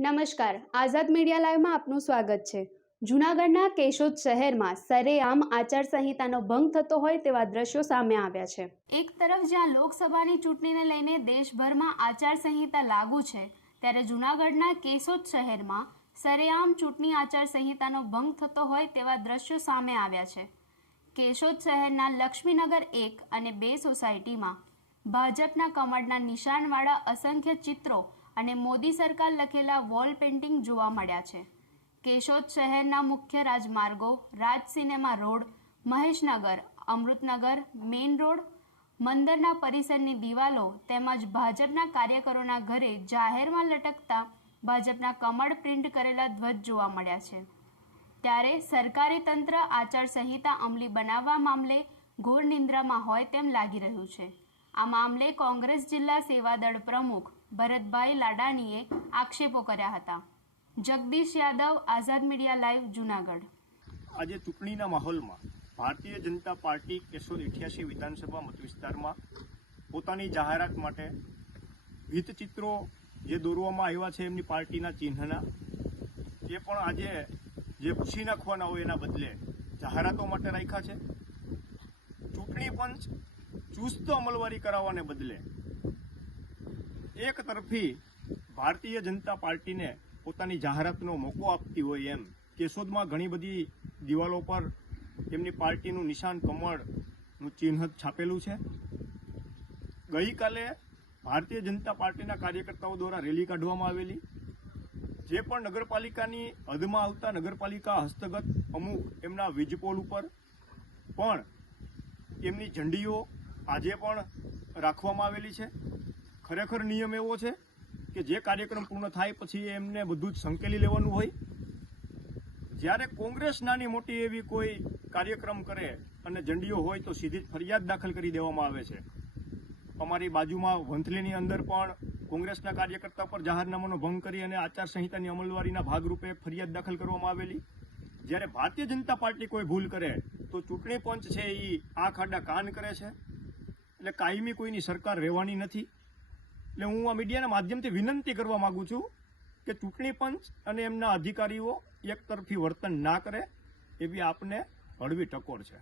નમસ્કાર, આઝાદ મીડિયા લાઈવમાં આપનું સ્વાગત છે। જૂનાગઢના કેશોદ શહેરમાં સરેઆમ આચારસંહિતાનો ભંગ થતો હોય તેવા દ્રશ્યો સામે આવ્યા છે। એક તરફ જ્યાં લોકસભાની ચૂંટણીને લઈને દેશભરમાં આચારસંહિતા લાગુ છે, ત્યારે જૂનાગઢના કેશોદ શહેરમાં સરેઆમ ચૂંટણી આચારસંહિતાનો ભંગ થતો હોય તેવા દ્રશ્યો સામે આવ્યા છે। કેશોદ શહેરના લક્ષ્મીનગર 1 અને 2 સોસાયટીમાં ભાજપના કમળના નિશાનવાળા અસંખ્ય ચિત્રો અને મોદી સરકાર લખેલા વોલ પેઇન્ટિંગ જોવા મળ્યા છે। કેશોદ શહેરના મુખ્ય રાજમાર્ગો, Raj cinema road, Maheshnagar, Amrutnagar, main road, મંદિરના પરિસરની દિવાલો તેમજ ભાજપના કાર્યકરોના ઘરે જાહેરમાં લટકતા ભાજપના કમળ પ્રિન્ટ કરેલા ધ્વજ જોવા મળ્યા છે। ત્યારે સરકારી તંત્ર આચારસંહિતા અમલી બનાવવા મામલે ઘોર નિંદ્રામાં હોય તેમ લાગી રહ્યું છે। આ મામલે કોંગ્રેસ જિલ્લા સેવાદળ પ્રમુખ ભરતભાઈ લાડાણીએ આક્ષેપો કર્યા હતા। જગદીશ યાદવ, આઝાદ મીડિયા લાઈવ, જૂનાગઢ। આજે ચૂંટણીના માહોલમાં ભારતીય જનતા પાર્ટી કેશોદ 88 વિધાનસભા મત વિસ્તારમાં પોતાની જાહેરાત માટે ભીતચિત્રો જે દોરવામાં આવ્યા છે એમની પાર્ટીના ચિહ્નના, એ પણ આજે જે ભૂસી નાખવાના હોય એના બદલે જાહેરાતો માટે રાખ્યા છે। ચૂંટણી પંચ ચુસ્ત અમલવારી કરાવવાને બદલે એક તરફી ભારતીય જનતા પાર્ટીને પોતાની જાહેરાતનો મોકો આપતી હોય એમ કેશોદમાં ઘણી બધી દિવાલો પર એમની પાર્ટીનું નિશાન કમળનું ચિહ્ન છાપેલું છે। ગઈકાલે ભારતીય જનતા પાર્ટીના કાર્યકર્તાઓ દ્વારા રેલી કાઢવામાં આવેલી, જે પણ નગરપાલિકાની હદમાં આવતા નગરપાલિકા હસ્તગત અમુક એમના વીજપોલ ઉપર પણ એમની ઝંડીઓ આજે પણ રાખવામાં આવેલી છે। ખરેખર નિયમ એવો છે કે જે કાર્યક્રમ પૂર્ણ થાય પછી એમને બધું જ સંકેલી લેવાનું હોય। જ્યારે કોંગ્રેસ નાની મોટી એવી કોઈ કાર્યક્રમ કરે અને ઝંડીઓ હોય તો સીધી જ ફરિયાદ દાખલ કરી દેવામાં આવે છે। અમારી બાજુમાં વંથલીની અંદર પણ કોંગ્રેસના કાર્યકર્તા પર જાહેરનામાનો ભંગ કરી અને આચારસંહિતાની અમલવારીના ભાગરૂપે ફરિયાદ દાખલ કરવામાં આવેલી। જ્યારે ભારતીય જનતા પાર્ટી કોઈ ભૂલ કરે તો ચૂંટણી પંચ છે એ આંખ આડા કાન કરે છે। એટલે કાયમી કોઈની સરકાર રહેવાની નથી। એટલે હું આ મીડિયાના માધ્યમથી વિનંતી કરવા માંગુ છું કે ચૂંટણી પંચ અને એમના અધિકારીઓ એક તરફી વર્તન ના કરે એવી આપને હળવી ટકોર છે।